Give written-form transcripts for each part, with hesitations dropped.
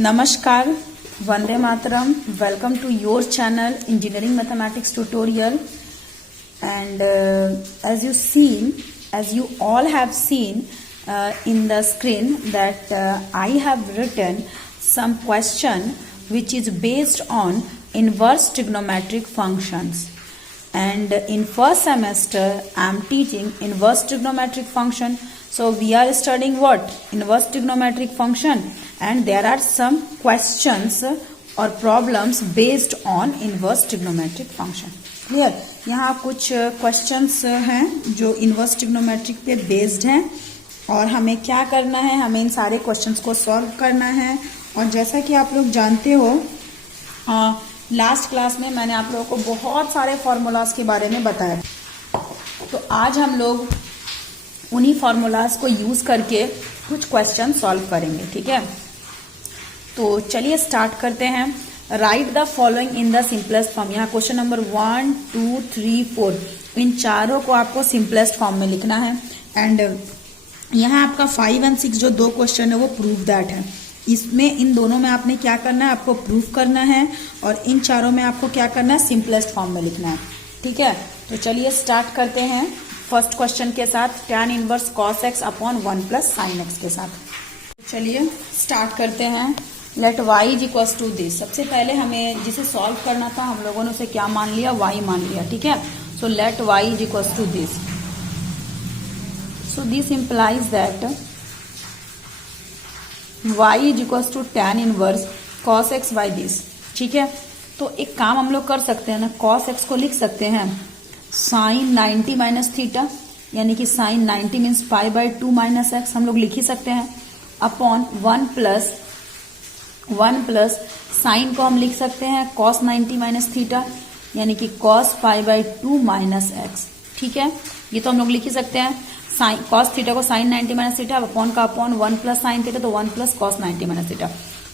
Namaskar, Vande Mataram. Welcome to your channel Engineering Mathematics Tutorial. And as you all have seen in the screen that I have written some question which is based on inverse trigonometric functions. And in first semester I am teaching inverse trigonometric function. So we are studying what? Inverse trigonometric function, and there are some questions or problems based on inverse trigonometric function. Clear? यहाँ कुछ questions हैं जो inverse trigonometric पे based हैं और हमें क्या करना है, हमें इन सारे questions को solve करना है। और जैसा कि आप लोग जानते हो लास्ट क्लास में मैंने आप लोगों को बहुत सारे फॉर्मूलाज के बारे में बताया, तो आज हम लोग उन्हीं फॉर्मूलाज को यूज करके कुछ क्वेश्चन सॉल्व करेंगे। ठीक है, तो चलिए स्टार्ट करते हैं। Right the following in the simplest form. यहाँ क्वेश्चन नंबर 1, 2, 3, 4 इन चारों को आपको सिंपलेस्ट फॉर्म में लिखना है। एंड यहाँ आपका 5 और 6 जो दो क्वेश्चन है वो प्रूव दैट है। इसमें इन दोनों में आपने क्या करना है, आपको प्रूव करना है, और इन चारों में आपको क्या करना है, सिंपलेस्ट फॉर्म में लिखना है। ठीक है, तो चलिए स्टार्ट करते हैं फर्स्ट क्वेश्चन के साथ, tan inverse cos x upon 1 plus sine x के साथ। चलिए स्टार्ट करते हैं। Let y is equals to this. सबसे पहले हमें जिसे सॉल्व करना था हम लोगों ने उसे क्या मान लिया, y मान लिया। ठीक है, so let y is equals to this. So this implies that y is equals to tan inverse cos x by this. ठीक है, तो एक काम हम लोग कर सकते हैं ना, cos x को लिख सकते हैं साइन 90 माइनस थीटा, यानी कि sine 90 means pi by 2 minus x हम लोग लिख ही सकते हैं, अपॉन 1 प्लस साइन को हम लिख सकते हैं cos 90 माइनस थीटा, यानी कि cos pi by 2 minus x. ठीक है, ये तो हम लोग लिख ही सकते हैं। साइन cos थीटा को साइन 90 माइनस थीटा, अपॉन का अपॉन 1 प्लस साइन थीटा, तो 1 प्लस cos 90 माइनस थीटा।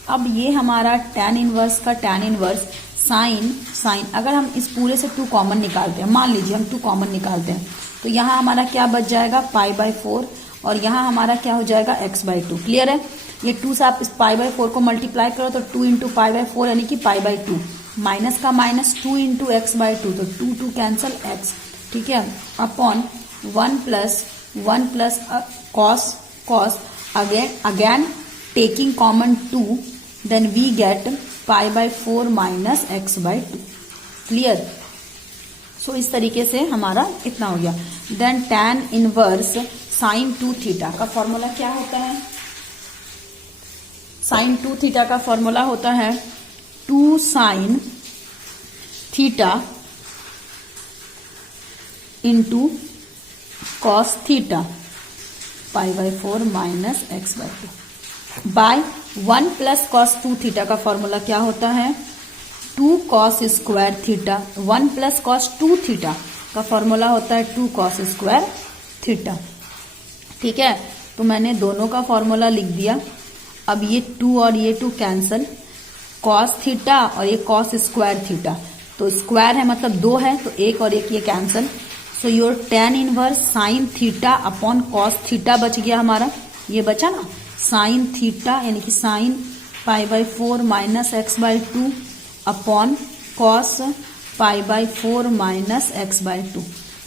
अब ये हमारा tan इनवर्स का tan इनवर्स साइन अगर हम इस पूरे से 2 कॉमन निकालते हैं, मान लीजिए हम 2 कॉमन निकालते हैं, तो यहाँ हमारा क्या बच जाएगा, पाई बाई 4, और यहाँ हमारा क्या हो जाएगा, x बाई 2। क्लियर है? ये 2 से आप इस पाई बाई 4 को मल्टीप्लाई करो तो 2 इंटू पाई बाई 4 यानी कि पाई बाई 2, माइनस का माइनस 2 इंटू एक्स बाई 2, तो 2 कैंसल x। ठीक है, upon 1 plus cos again taking common 2, then we get pi by 4 minus x by 2। Clear? So इस तरीके से हमारा इतना हो गया। Then tan inverse sine 2 theta का फॉर्मूला क्या होता है, साइन 2 थीटा का फॉर्मूला होता है 2 sine theta into cos theta pi by 4 minus x by 2 by 1 plus cos 2 theta का फॉर्मूला क्या होता है, 2 cos square theta. 1 plus cos 2 theta का फॉर्मूला होता है 2 कॉस स्क्वायर थीटा। ठीक है, तो मैंने दोनों का फॉर्मूला लिख दिया। अब ये 2 और ये 2 कैंसल, कॉस थीटा और ये कॉस स्क्वायर थीटा, तो स्क्वायर है मतलब 2 है, तो 1 और 1 ये cancel. So your tan inverse sine theta upon cos theta बच गया हमारा, ये बचा ना, साइन थीटा यानी कि sine pi by 4 minus x by 2 upon cos pi by 4 minus x by 2।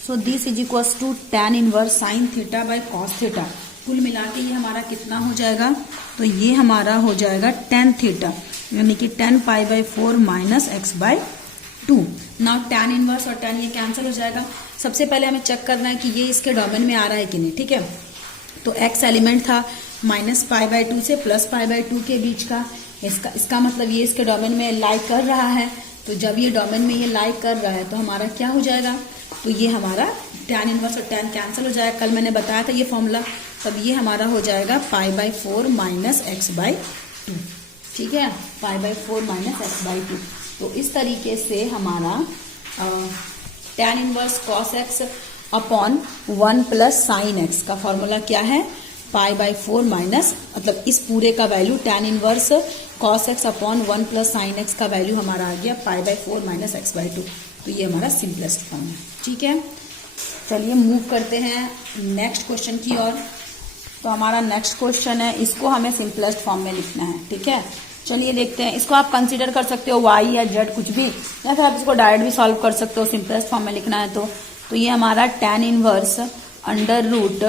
So this is equals to tan inverse sine theta by cos theta. कुल मिला के ये हमारा कितना हो जाएगा, तो ये हमारा हो जाएगा tan थीटा, यानी कि 10 पाई by 4 minus x by 2। Now tan inverse और tan ये कैंसिल हो जाएगा। सबसे पहले हमें चेक करना है कि ये इसके डोमेन में आ रहा है कि नहीं। ठीक है, तो x एलिमेंट था माइनस पाई बाई 2 से प्लस पाई बाई 2 के बीच का, इसका मतलब ये इसके डोमेन में लाई कर रहा है। तो जब ये डोमेन में ये लाई कर रहा है तो हमारा क्या हो जाएगा, तो ये हमारा tan इनवर्स और tan कैंसिल हो जाएगा। कल मैंने बताया था ये फॉर्मूला, तब ये हमारा हो जाएगा पाई बाई 4 माइनस एक्स बाई 2। ठीक है, पाई बाई 4 माइनस एक्स बाई 2। तो इस तरीके से हमारा tan inverse cos x upon 1 plus sine x का फॉर्मूला क्या है, पाई बाई 4 माइनस, मतलब इस पूरे का value tan inverse cos x upon 1 plus sine x का वैल्यू हमारा आ गया पाई बाई 4 माइनस एक्स बाई 2। तो ये हमारा सिंपलेस्ट फॉर्म है। ठीक है, चलिए मूव करते हैं नेक्स्ट क्वेश्चन की ओर। तो हमारा नेक्स्ट क्वेश्चन है, इसको हमें सिंपलेस्ट फॉर्म में लिखना है। ठीक है, चलिए देखते हैं, इसको आप कंसीडर कर सकते हो y या z कुछ भी, या फिर आप इसको डायरेक्ट भी सॉल्व कर सकते हो, सिंपलेस्ट फॉर्म में लिखना है तो ये हमारा tan inverse under root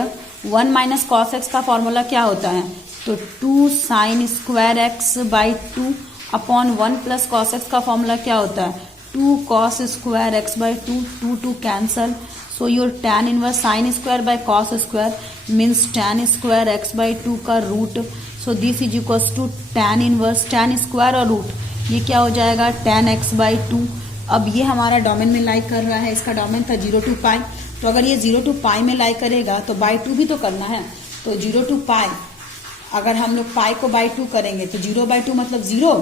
1 minus cos x का फॉर्मूला क्या होता है, तो 2 sine square x by 2 upon 1 plus cos x का फॉर्मूला क्या होता है, 2 cos square x by 2 cancel, so your tan inverse sine square by cos square means tan square x by 2 का root, so this is equals to tan inverse tan square और root, ये क्या हो जाएगा tan x by 2। अब ये हमारा domain में लाई कर रहा है, इसका डोमेन था 0 टू पाई, तो अगर ये 0 टू पाई में लाई करेगा तो बाई 2 भी तो करना है, तो 0 टू पाई, अगर हम लोग पाई को बाई 2 करेंगे तो 0 बाई 2 मतलब 0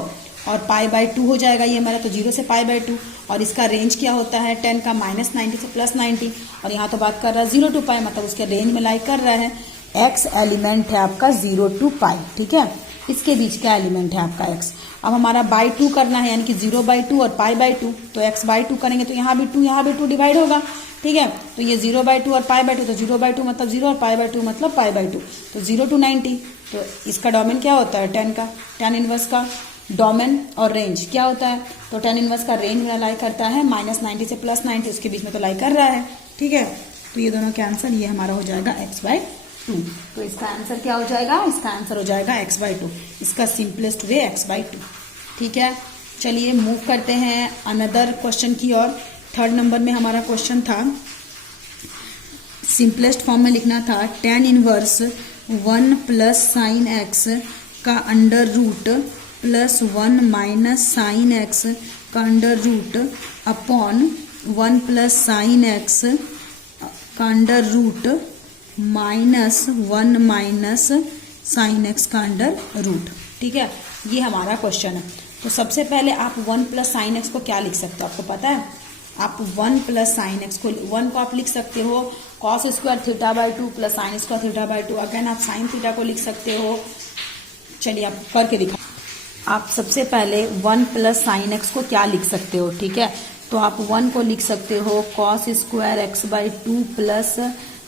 और पाई बाई 2 हो जाएगा ये हमारा, तो 0 से पाई बाई 2, और इसका रेंज क्या होता है 10 का -90 से +90, और यहाँ तो बात कर रहा है 0 टू पाई, मतलब उसके रेंज में लाई कर रहा है। x एलिमेंट है आपका 0 टू पाई, ठीक है, इसके बीच का एलिमेंट है आपका x। अब हमारा बाई 2 करना है, यानी कि 0 बाई 2 और पाई बाई 2, तो x बाई 2 करेंगे तो यहाँ भी 2 डिवाइड होगा, ठीक है, तो ये 0 बाई 2 और पाई बाई 2, तो 0 बाई 2 मतलब 0 और पाई बाई 2 मतलब पाई बाई 2, तो 0 टू 90, तो इसका डोमेन क्या होता है 10 का, tan इनवर्स का डोमेन और रेंज क्या होता है, तो tan इनवर्स का रेंज में लाई करता है -90 से +90, उसके बीच में तो लाई कर रहा है, ठीक है, तो ये दोनों कैंसल, ये हमारा हो जाएगा x बाई 2, तो इसका आंसर क्या हो जाएगा, इसका आंसर हो जाएगा x बाई 2, इसका सिंपलेस्ट वे x बाई 2, ठीक है। चलिए मूव करते हैं अनदर क्वेश्चन की ओर। 3rd नंबर में हमारा क्वेश्चन था, सिंपलेस्ट फॉर्म में लिखना था tan inverse 1 plus sine x का under root plus 1 minus sine x का under root upon 1 plus sine x का under root -1 minus sine x का अंडर रूट, ठीक है, ये हमारा क्वेश्चन है। तो सबसे पहले आप 1 प्लस साइन एक्स को क्या लिख सकते हो, आपको पता है, आप 1 प्लस साइन एक्स को 1 को आप लिख सकते हो cos square theta by 2 plus sine square theta by 2, again आप साइन थीटा को लिख सकते हो। चलिए आप करके दिखा, आप सबसे पहले 1 प्लस साइन एक्स को क्या लिख सकते हो, ठीक है, तो आप 1 को लिख सकते हो cos square x by 2 plus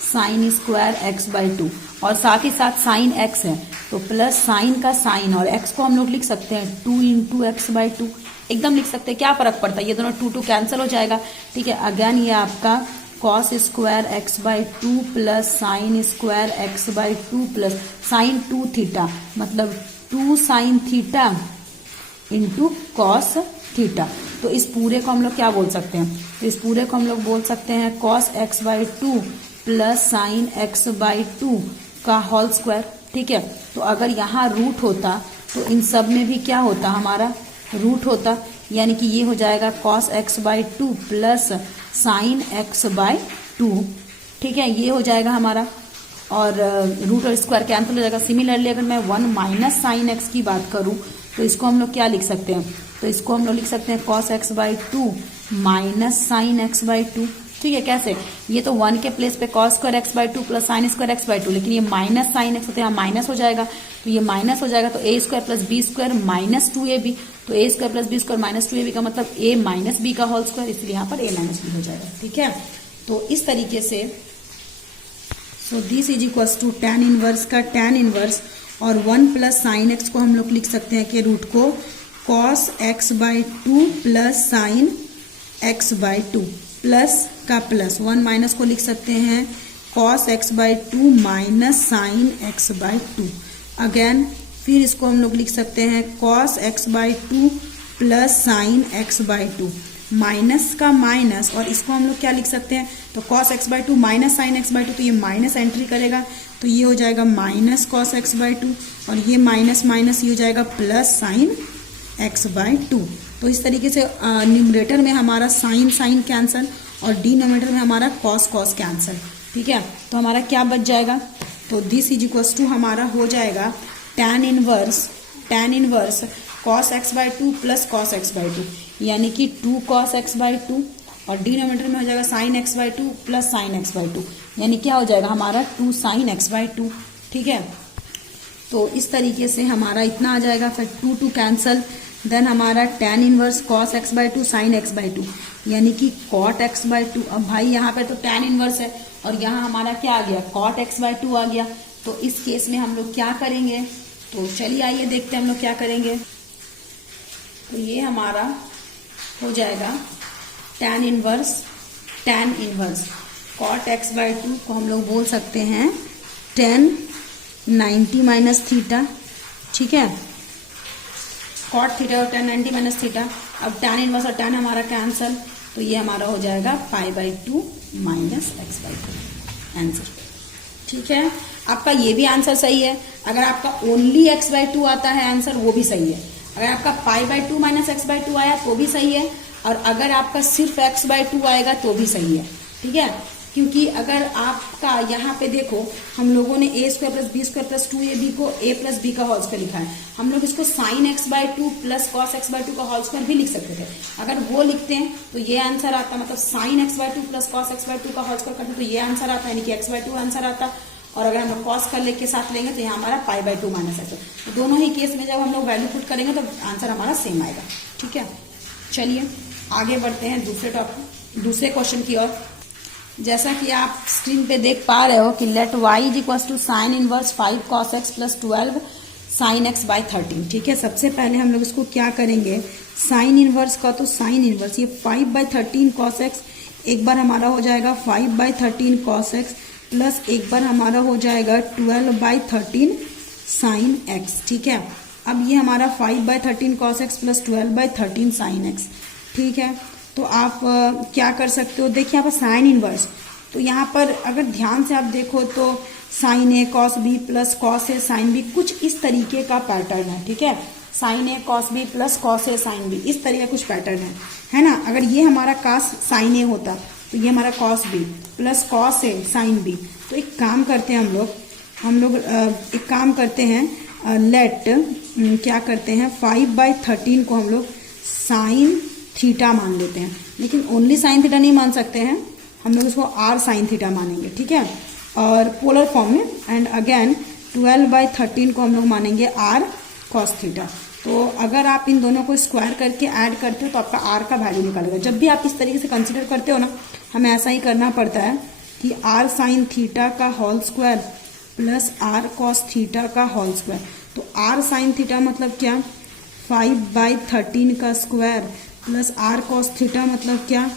sign square x by 2, और साथ ही साथ साइन एक्स है तो प्लस साइन का साइन, और एक्स को हम लोग लिख सकते हैं 2 इंटू एक्स बाई 2, एकदम लिख सकते हैं, क्या फर्क पड़ता है, ये दोनों 2 कैंसिल हो जाएगा, ठीक है। अगेन ये आपका cos square x by 2 plus sign square x by 2 plus sign 2 theta, मतलब 2 sine theta into cos theta, तो इस पूरे को हम लोग क्या बोल सकते हैं, तो इस पूरे को हम लोग बोल सकते हैं cos x by 2 plus sine x by 2 का होल स्क्वायर, ठीक है। तो अगर यहाँ रूट होता तो इन सब में भी क्या होता, हमारा रूट होता, यानी कि ये हो जाएगा cos x by 2 plus sine x by 2, ठीक है, ये हो जाएगा हमारा, और रूट और स्क्वायर कैंसिल हो जाएगा। सिमिलरली अगर मैं 1 माइनस साइन एक्स की बात करूं तो इसको हम लोग क्या लिख सकते हैं, तो इसको हम लोग लिख सकते हैं cos x by 2 minus sine x by 2, ठीक है, कैसे, ये तो 1 के प्लेस पे cos square x by 2 plus sign square x by 2, लेकिन ये माइनस साइन एक्स होता है, यहाँ माइनस हो जाएगा, तो ये माइनस हो जाएगा, तो A square plus B square minus 2ab, तो A square plus B square minus 2ab का मतलब a माइनस बी का होल स्क्वायर, इसलिए यहाँ पर a माइनस बी हो जाएगा, ठीक है। तो इस तरीके से so this is equals to tan inverse का tan इनवर्स, और 1 प्लस साइन एक्स को हम लोग लिख सकते हैं कि रूट को cos x by 2 plus sine x by 2 plus का प्लस 1 माइनस को लिख सकते हैं cos x by 2 minus sine x by 2, again फिर इसको हम लोग लिख सकते हैं cos x by 2 plus sine x by 2, minus का माइनस, और इसको हम लोग क्या लिख सकते हैं, तो cos x by 2 minus sine x by 2, तो ये माइनस एंट्री करेगा, तो ये हो जाएगा माइनस कॉस एक्स बाई 2, और ये माइनस माइनस ये हो जाएगा प्लस साइन एक्स बाई 2। तो इस तरीके से न्यूमरेटर में हमारा साइन साइन कैंसल और डिनोमिनेटर में हमारा कॉस कॉस कैंसल, ठीक है। तो हमारा क्या बच जाएगा, तो दिस इज इक्वल्स टू हमारा हो जाएगा tan inverse cos x by 2 plus cos x by 2, यानी कि 2 कॉस एक्स बाई 2, और डिनोमिनेटर में हो जाएगा sine x by 2 plus sine x by 2, यानी क्या हो जाएगा हमारा 2 साइन एक्स बाई 2, ठीक है। तो इस तरीके से हमारा इतना आ जाएगा, फिर 2 कैंसल, देन हमारा tan inverse cos x by 2 sine x by 2, यानी कि कॉट एक्स बाई 2। अब भाई यहाँ पे तो tan इनवर्स है और यहाँ हमारा क्या आ गया, कॉट एक्स बाई 2 आ गया, तो इस केस में हम लोग क्या करेंगे, तो चलिए आइए देखते हैं हम लोग क्या करेंगे। तो ये हमारा हो जाएगा tan इनवर्स cot x/2 को हम लोग बोल सकते हैं tan 90 माइनस थीटा, ठीक है, cot थीटा और tan 90 माइनस थीटा। अब tan इनवर्स और tan हमारा कैंसल, तो ये हमारा हो जाएगा π/2 माइनस x/2 आंसर, ठीक है। आपका ये भी आंसर सही है। अगर आपका ओनली x/2 आता है आंसर, वो भी सही है। अगर आपका π/2 माइनस x/2 आया तो भी सही है, और अगर आपका सिर्फ x/2 आएगा तो भी सही है, ठीक है। क्योंकि अगर आपका यहाँ पे देखो, हम लोगों ने a² + b² + 2ab को a + b का होल स्क्वायर लिखा है। हम लोग इसको sin x/2 + cos x/2 का होल स्क्वायर भी लिख सकते थे। अगर वो लिखते हैं तो ये आंसर आता, मतलब sin x/2 + cos x/2 का होल स्क्वायर करते तो ये आंसर आता, यानी कि x/2 आंसर आता। और अगर हम cos का लेके साथ लेंगे तो यहाँ हमारा π/2 माइनस x। तो दोनों ही केस में जब हम लोग वैल्यू पुट करेंगे तो आंसर हमारा सेम आएगा, ठीक है। चलिए आगे बढ़ते हैं दूसरे क्वेश्चन की ओर। जैसा कि आप स्क्रीन पे देख पा रहे हो कि let y = sin inverse 5 cos x + 12 sin x/13, ठीक है। सबसे पहले हम लोग इसको क्या करेंगे, साइन इनवर्स का, तो साइन इनवर्स ये 5/13 cos x एक बार हमारा हो जाएगा 5/13 cos x प्लस एक बार हमारा हो जाएगा 12/13 sin x, ठीक है। अब ये हमारा 5/13 cos x plus 12/13 sin x, ठीक है। तो आप क्या कर सकते हो, देखिए यहाँ पर साइन इनवर्स, तो यहाँ पर अगर ध्यान से आप देखो तो sin a cos b plus cos a sin b कुछ इस तरीके का पैटर्न है, ठीक है। sin a cos b plus cos a sin b, इस तरीके का कुछ पैटर्न है ना। अगर ये हमारा cos sin a होता तो ये हमारा cos b plus cos a sin b। तो एक काम करते हैं हम लोग एक काम करते हैं, लेट क्या करते हैं 5/13 को हम लोग साइन थीटा मान लेते हैं, लेकिन ओनली साइन थीटा नहीं मान सकते हैं, हम लोग इसको r साइन थीटा मानेंगे, ठीक है, और पोलर फॉर्म में। एंड अगेन 12/13 को हम लोग मानेंगे r cos थीटा। तो अगर आप इन दोनों को स्क्वायर करके ऐड करते हो तो आपका r का वैल्यू निकलेगा। जब भी आप इस तरीके से कंसिडर करते हो ना, हमें ऐसा ही करना पड़ता है कि r साइन थीटा का whole square plus r cos theta का होल स्क्वायर। तो r साइन थीटा मतलब क्या, 5/13 का square plus r cos theta मतलब क्या,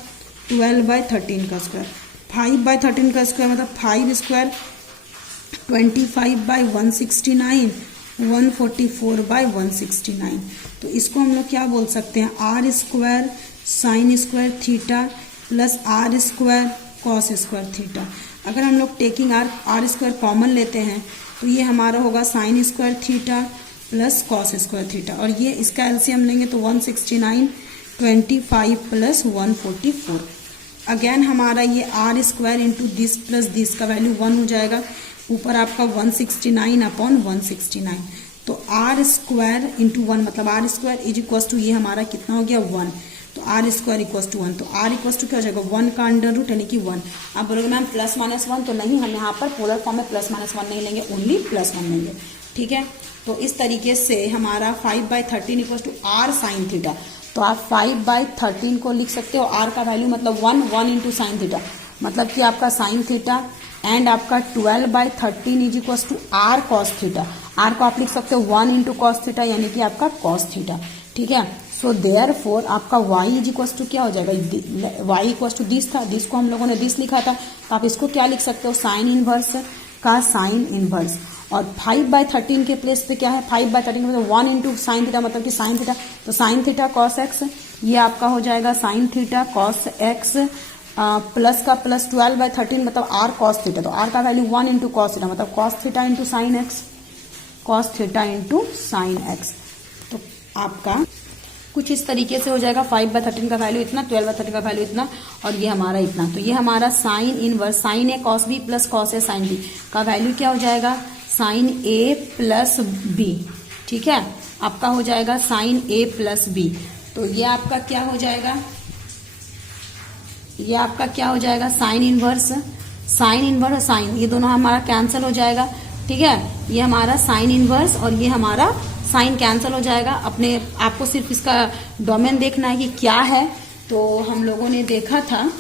12/13 का स्क्वायर। 5/13 का स्क्वायर मतलब 5 स्क्वायर 25/169, 144/169। तो इसको हम लोग क्या बोल सकते हैं, r square sine square theta plus r square cos square theta. अगर हम लोग टेकिंग r स्क्वायर कॉमन लेते हैं तो ये हमारा होगा sine square theta plus cos square theta, और ये इसका एलसीएम लेंगे तो 169, 25 प्लस 144। अगेन हमारा ये r square into this plus this का वैल्यू 1 हो जाएगा, ऊपर आपका 169/169। तो r स्क्वायर इंटू 1 मतलब r square is equal to ये हमारा कितना हो गया 1। तो r स्क्वायर इक्वल टू 1, तो r इक्वल टू क्या हो जाएगा 1 का अंडर रूट यानी कि 1। आप बोलोगे मैम +-1, तो नहीं, हम यहाँ पर पोलर फॉर्म में +-1 नहीं लेंगे, ओनली +1 लेंगे, ठीक है। तो इस तरीके से हमारा 5/13 equal to r sine theta. तो आप 5/13 को लिख सकते हो, r का वैल्यू मतलब 1 इंटू साइन थीटा, मतलब कि आपका साइन थीटा एंड आपका 12/13 is equal to r cos theta. r को आप लिख सकते हो 1 इंटू कॉस थीटा यानी कि आपका cos थीटा, ठीक है। सो देयरफॉर आपका y इज इक्वल टू क्या हो जाएगा, y इक्वल टू दिस था, दिस को हम लोगों ने दिस लिखा था, तो आप इसको क्या लिख सकते हो, साइन इनवर्स का साइन इनवर्स। और 5/13 के प्लेस पे क्या है, 5/13 मतलब 1 इंटू साइन थीटा मतलब कि साइन थीटा, तो साइन थीटा कॉस एक्स, ये आपका हो जाएगा sine theta cos x plus का प्लस 12/13 मतलब r cos थीटा। तो r का वैल्यू 1 इंटू कॉस थीटा मतलब cos theta into sine x, cos theta into sine x. तो आपका कुछ इस तरीके से हो जाएगा, 5/13 का वैल्यू इतना, 12/13 का वैल्यू इतना, और ये हमारा इतना। तो ये हमारा sine inverse sine A cos B plus cos A sine B का वैल्यू क्या हो जाएगा, साइन ए प्लस बी, ठीक है, आपका हो जाएगा साइन ए प्लस बी। तो ये आपका क्या हो जाएगा, ये आपका क्या हो जाएगा, साइन इनवर्स और साइन, ये दोनों हमारा कैंसिल हो जाएगा, ठीक है। ये हमारा साइन इनवर्स और ये हमारा साइन कैंसिल हो जाएगा। अपने आपको सिर्फ इसका डोमेन देखना है कि क्या है, तो हम लोगों ने देखा था,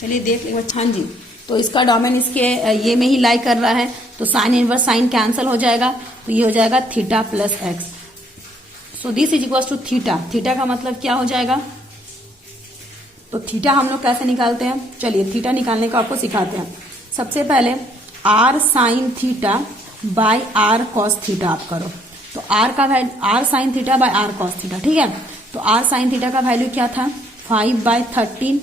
चलिए देख एक बार। हाँ जी, तो इसका डोमेन इसके ये में ही लाई कर रहा है, तो साइन इनवर्स साइन कैंसिल हो जाएगा, तो ये हो जाएगा theta plus x. So this is equal to theta. Theta का मतलब क्या हो जाएगा, तो थीटा हम लोग कैसे निकालते हैं, चलिए थीटा निकालने का आपको सिखाते हैं। सबसे पहले R sine theta by R cos theta आप करो, तो आर का value R sine theta by R cos theta, ठीक है। तो आर साइन थीटा का वैल्यू क्या था 5/13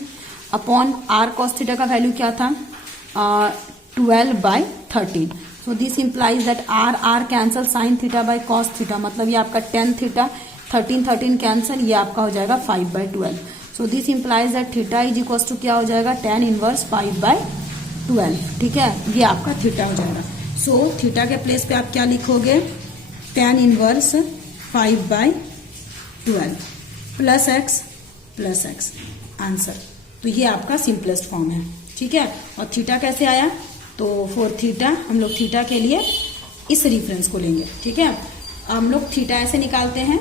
अपॉन आर कॉस थीटा का वैल्यू क्या था 12/13। So this implies that R R cancel sine theta by cos theta, मतलब ये आपका 10 थीटा 13 कैंसल, ये आपका हो जाएगा 5/12। So this implies that theta is equal to क्या हो जाएगा tan इनवर्स 5/12, ठीक है, ये आपका थीटा हो जाएगा। सो थीटा के प्लेस पे आप क्या लिखोगे tan inverse 5/12 plus x answer. तो ये आपका सिंपलेस्ट फॉर्म है, ठीक है। और थीटा कैसे आया, तो फॉर थीटा हम लोग थीटा के लिए इस रेफरेंस को लेंगे, ठीक है। हम लोग थीटा ऐसे निकालते हैं,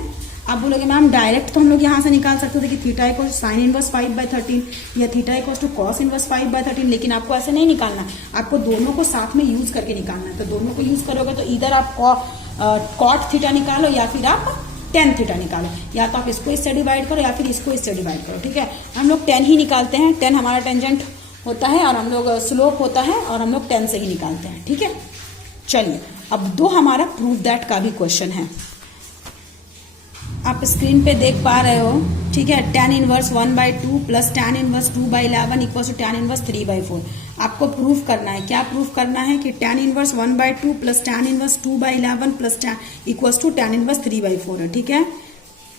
आप बोलोगे मैम डायरेक्ट तो हम लोग यहाँ से निकाल सकते थे कि थीटा इक्वल साइन इनवर्स 5/13 या theta equal to cos inverse 5/13, लेकिन आपको ऐसे नहीं निकालना, आपको दोनों को साथ में यूज करके निकालना है। तो दोनों को यूज करोगे तो इधर आप कॉट थीटा निकालो या फिर आप tan थीटा निकालो, या तो आप इसको इससे डिवाइड करो या फिर इसको इससे डिवाइड करो, ठीक है। हम लोग tan ही निकालते हैं, tan हमारा टेंजेंट होता है और हम लोग स्लोप होता है और हम लोग tan से ही निकालते हैं, ठीक है। चलिए अब दो हमारा प्रूव दैट का भी क्वेश्चन है, आप स्क्रीन पे देख पा रहे हो, ठीक है। tan inverse 1/2 plus tan inverse 2/11 equal to tan inverse 3/4। आपको प्रूफ करना है, क्या प्रूफ करना है कि tan inverse 1/2 plus tan inverse 2/11 plus equal to tan inverse 3/4 है, ठीक है।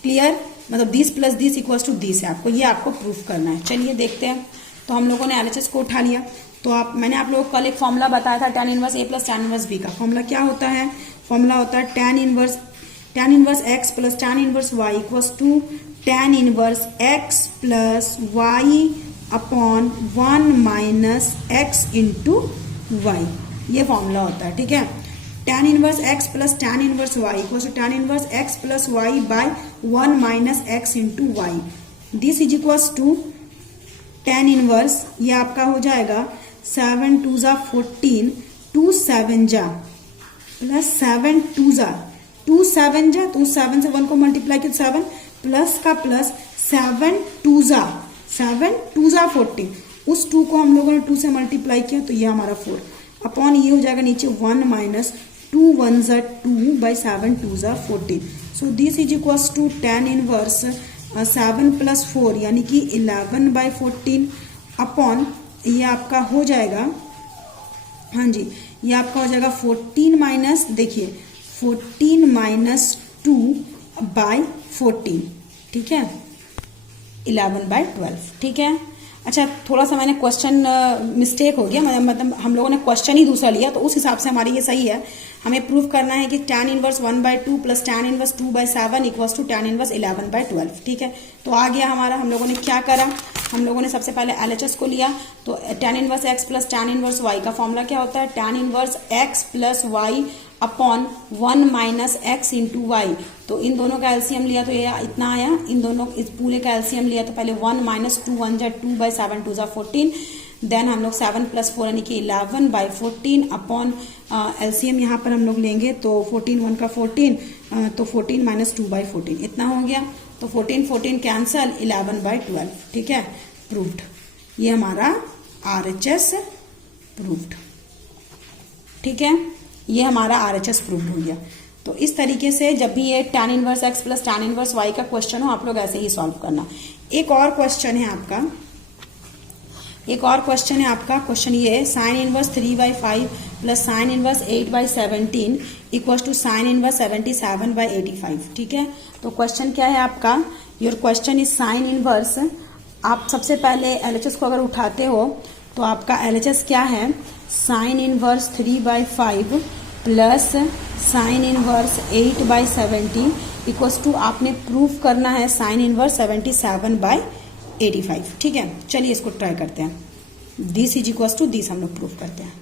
क्लियर, मतलब this plus this equal to this है, आपको आपको प्रूफ करना है। चलिए देखते हैं। तो हम लोगों ने एलएचएस को उठा लिया, तो मैंने आप लोगों को कल एक फॉर्मूला बताया था tan inverse a plus tan inverse b का। फॉर्मूला क्या होता है, फॉर्मूला होता है tan inverse x plus tan inverse y equals to tan inverse x plus y upon 1 minus x into y, ये फॉर्मूला होता है, ठीक है। tan inverse x plus tan inverse y equals to tan inverse x plus y by 1 minus x into y, this is equals to tan inverse, ये आपका हो जाएगा 7 2 जा 14 2 7 जा प्लस 7 2 जा 2 7 जा, तो 7 से 1 को मल्टीप्लाई किया 7 प्लस का प्लस 7 2 जा 14, उस 2 को हम लोगों ने 2 से मल्टीप्लाई किया तो ये हमारा 4 अपॉन ये हो जाएगा नीचे 1 माइनस 2 1 जा 2 बाई 7 2 जा 14। So this is equals to tan inverse 7 plus 4 यानी कि 11/14 अपॉन ये आपका हो जाएगा, हाँ जी, ये आपका हो जाएगा 14 माइनस, देखिए 14 माइनस 2/14, ठीक है, 11/12, ठीक है। अच्छा थोड़ा सा मैंने क्वेश्चन मिस्टेक हो गया, मतलब हम लोगों ने क्वेश्चन ही दूसरा लिया, तो उस हिसाब से हमारी ये सही है। हमें प्रूफ करना है कि tan inverse 1/2 plus tan inverse 2/7 equals to tan inverse 11/12, ठीक है। तो आ गया हमारा, हम लोगों ने क्या करा, हम लोगों ने सबसे पहले एलएचएस को लिया, तो tan inverse x plus tan inverse y का फॉर्मूला क्या होता है, tan inverse x plus y upon 1 minus x into y. तो इन दोनों का एलसीएम लिया तो ये इतना आया, इन दोनों इस पूरे का एलसीएम लिया तो पहले 1 माइनस 2 1 जा 2/7 2 जा 14, देन हम लोग 7 प्लस 4 यानी कि 11/14 अपॉन एलसीएम यहाँ पर हम लोग लेंगे तो 14 1 का 14, तो 14 माइनस 2/14 इतना हो गया, तो 14 14 कैंसल 11/12, ठीक है, प्रूव्ड। ये हमारा आरएचएस प्रूव्ड, ठीक है, ये हमारा आरएचएस प्रूव्ड हो गया। तो इस तरीके से जब भी ये tan inverse x plus tan inverse y का क्वेश्चन हो, आप लोग ऐसे ही सॉल्व करना। एक और क्वेश्चन है आपका, क्वेश्चन ये है sine inverse 3/5 plus sine inverse 8/17 equal to sine inverse 77/85, ठीक है। तो क्वेश्चन क्या है आपका, your question is sine inverse. आप सबसे पहले एलएचएस को अगर उठाते हो तो आपका एलएचएस क्या है, sine inverse 3/5 plus sine inverse 8/17 equals to आपने प्रूफ करना है साइन इनवर्स 77/85, ठीक है। चलिए इसको ट्राई करते हैं, this is equals to this हम लोग प्रूफ करते हैं।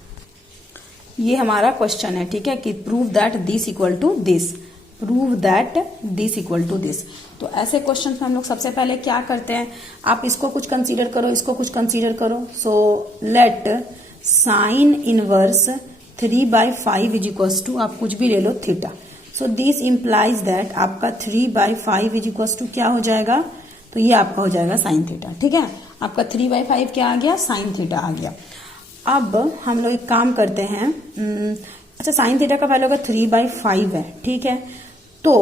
ये हमारा क्वेश्चन है, ठीक है, कि prove that this equal to this, prove that this equal to this. तो ऐसे क्वेश्चन में हम लोग सबसे पहले क्या करते हैं, आप इसको कुछ कंसीडर करो, इसको कुछ कंसीडर करो। So let sine inverse 3/5 is equals to, आप कुछ भी ले लो, theta. So this implies that आपका 3/5 इज इक्वल टू क्या हो जाएगा, तो ये आपका हो जाएगा साइन थीटा। ठीक है, आपका 3/5 क्या आ गया, साइन थीटा आ गया। अब हम लोग एक काम करते हैं, अच्छा साइन थीटा का वैल्यू अगर 3/5 है, ठीक है, तो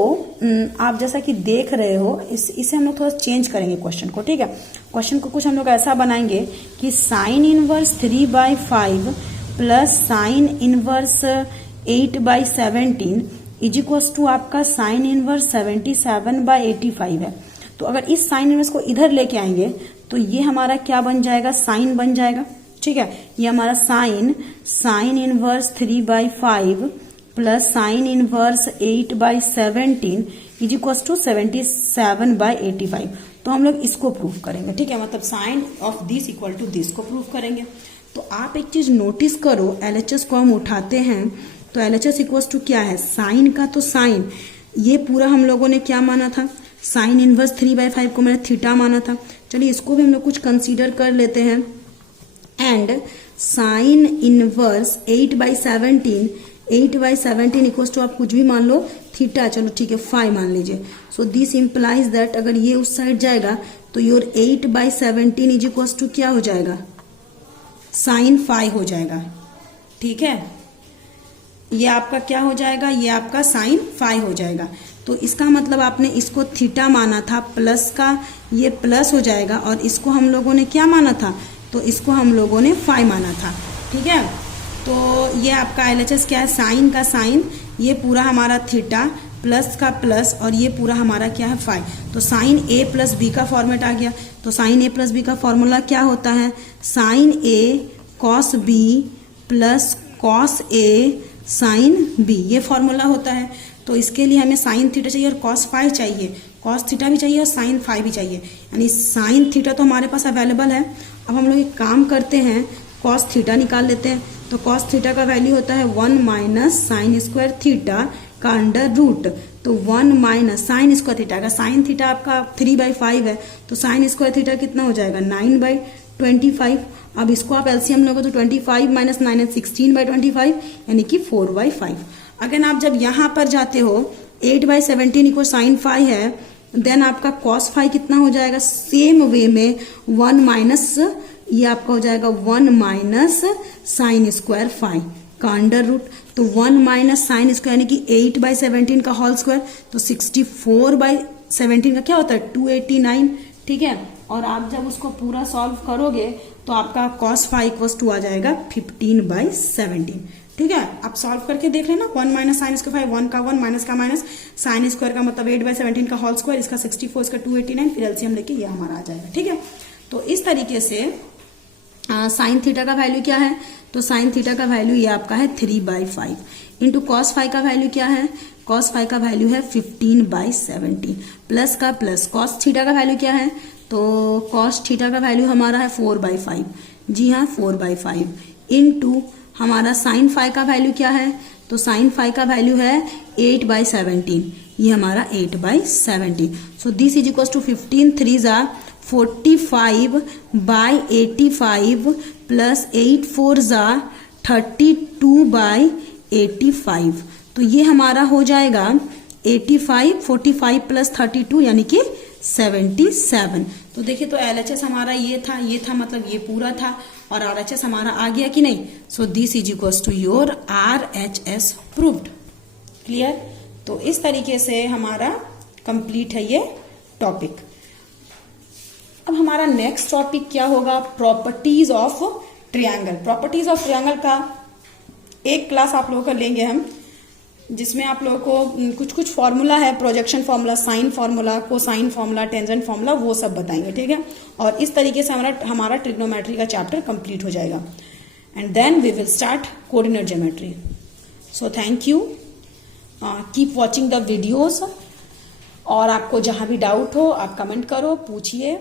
आप जैसा कि देख रहे हो इसे हम लोग थोड़ा चेंज करेंगे क्वेश्चन को। ठीक है, क्वेश्चन को कुछ हम लोग ऐसा बनाएंगे कि sine inverse 3/5 plus sine inverse 8/17 is equal to आपका साइन इनवर्स 77/85 है। तो अगर इस साइन इनवर्स को इधर लेके आएंगे तो ये हमारा क्या बन जाएगा, साइन बन जाएगा। ठीक है, ये हमारा sine inverse 3/5 plus sine inverse 8/17 is equal to 77/85। तो हम लोग इसको प्रूव करेंगे। ठीक है, मतलब sine of this equal to this को प्रूव करेंगे। तो आप एक चीज नोटिस करो, एलएचएस को हम उठाते हैं तो एलएचएस इक्वल टू क्या है, साइन का तो साइन, ये पूरा हम लोगों ने क्या माना था, साइन इनवर्स 3/5 को मैंने थीटा माना था। चलिए इसको भी हम लोग कुछ कंसीडर कर लेते हैं। And sign inverse 8/17 equals to आप कुछ भी मान लो, थीटा, चलो ठीक है 5 मान लीजिए। सो दिस इंप्लाइज दैट अगर ये उस साइड जाएगा तो योर 8/17 इज इक्वल्स टू क्या हो जाएगा, साइन 5 हो जाएगा। ठीक है, ये आपका क्या हो जाएगा, ये आपका साइन 5 हो जाएगा। तो इसका मतलब आपने इसको थीटा माना था, प्लस का ये प्लस हो जाएगा, और इसको हम लोगों ने क्या माना था, तो इसको हम लोगों ने 5 माना था। ठीक है, तो ये आपका एलएचएस क्या है, साइन का साइन, ये पूरा हमारा थीटा, प्लस का प्लस, और ये पूरा हमारा क्या है 5। तो साइन ए प्लस बी का फॉर्मेट आ गया। तो साइन ए प्लस बी का फॉर्मूला क्या होता है, sign A cos B plus cos A sine B, ये फॉर्मूला होता है। तो इसके लिए हमें साइन थीटा चाहिए और कॉस 5 चाहिए, कॉस थीटा भी चाहिए और साइन 5 भी चाहिए, यानी साइन थीटा तो हमारे पास अवेलेबल है। अब हम लोग एक काम करते हैं, कॉस थीटा निकाल लेते हैं। तो कॉस थीटा का वैल्यू होता है 1 माइनस साइन स्क्वायर थीटा का अंडर रूट। तो 1 माइनस साइन स्क्वायर थीटा का, साइन थीटा आपका 3/5 है, तो साइन स्क्वायर थीटा कितना हो जाएगा, 9/25। अब इसको आप एलसीएम लोगे तो 25 माइनस 9 है 16/25, यानी कि 4/5। अगर आप जब यहाँ पर जाते हो 8/17 इक्वल साइन 5 है, देन आपका कॉस 5 कितना हो जाएगा, सेम वे में 1 माइनस, ये आपका हो जाएगा 1 माइनस साइन स्क्वायर 5 का अंडर रूट। तो 1 माइनस साइन स्क्वायर यानी कि 8/17 का होल स्क्वायर, तो 64/17 का क्या होता है, 289। ठीक है, और आप जब उसको पूरा सॉल्व करोगे तो आपका cos 5 इक्वल टू आ जाएगा 15/17। ठीक है, आप सॉल्व करके देख लेना, 1 माइनस साइन स्क्वायर 5, 1 का 1 माइनस का माइनस, साइन स्क्वायर का मतलब 8/17 का होल स्क्वायर, इसका 64, इसका 289, फिर एलसीएम लेके ये हमारा आ जाएगा। ठीक है, तो इस तरीके से साइन थीटा का वैल्यू क्या है, तो साइन थीटा का वैल्यू ये आपका है 3/5 इंटू कॉस 5 का वैल्यू क्या है, कॉस 5 का वैल्यू है 15/17 प्लस का प्लस, कॉस थीटा का वैल्यू क्या है, तो कॉस थीटा का वैल्यू हमारा है 4/5, जी हाँ 4/5 इंटू हमारा साइन 5 का वैल्यू क्या है, तो साइन 5 का वैल्यू है 8/17, ये हमारा 8/17। सो दिस इज इक्वल टू 15 3 जा 45/85 प्लस 8 4 जा 32/85। तो ये हमारा हो जाएगा 85, 45 प्लस 32 यानी कि 77। तो देखिए, तो एलएचएस हमारा ये था मतलब ये पूरा था, और आरएचएस हमारा आ गया कि नहीं। सो this is equals to your RHS proved. Clear. तो इस तरीके से हमारा कंप्लीट है ये टॉपिक। अब हमारा नेक्स्ट टॉपिक क्या होगा, properties of triangle. Properties of triangle का एक क्लास आप लोगों का लेंगे हम, जिसमें आप लोगों को कुछ कुछ फॉर्मूला है, projection formula, sign formula, cosine formula, tangent formula, वो सब बताएंगे। ठीक है, और इस तरीके से हमारा ट्रिग्नोमेट्री का चैप्टर कंप्लीट हो जाएगा, and then we will start coordinate geometry. So thank you, keep watching the videos, और आपको जहां भी डाउट हो आप कमेंट करो, पूछिए।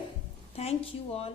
Thank you all.